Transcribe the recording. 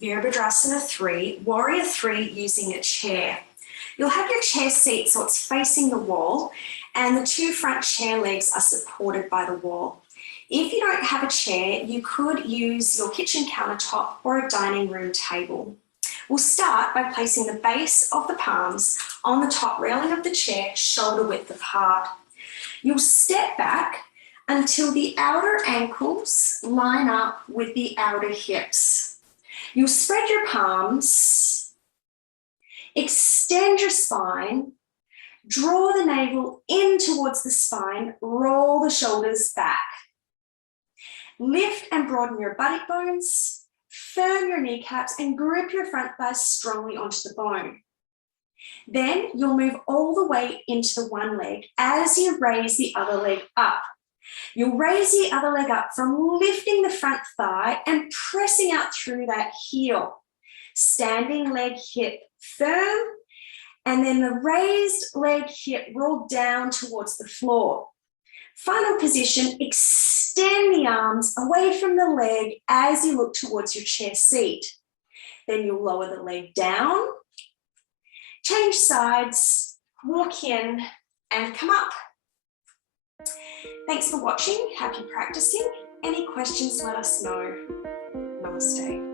Virabhadrasana 3, Warrior 3 using a chair. You'll have your chair seat so it's facing the wall and the two front chair legs are supported by the wall. If you don't have a chair, you could use your kitchen countertop or a dining room table. We'll start by placing the base of the palms on the top railing of the chair, shoulder width apart. You'll step back until the outer ankles line up with the outer hips. You'll spread your palms, extend your spine, draw the navel in towards the spine, roll the shoulders back. Lift and broaden your buttock bones, firm your kneecaps and grip your front thighs strongly onto the bone. Then you'll move all the way into the one leg as you raise the other leg up. You'll raise the other leg up from lifting the front thigh and pressing out through that heel. Standing leg hip firm, and then the raised leg hip rolled down towards the floor. Final position, extend the arms away from the leg as you look towards your chair seat. Then you'll lower the leg down, change sides, walk in and come up. Thanks for watching. Happy practicing. Any questions, let us know. Namaste.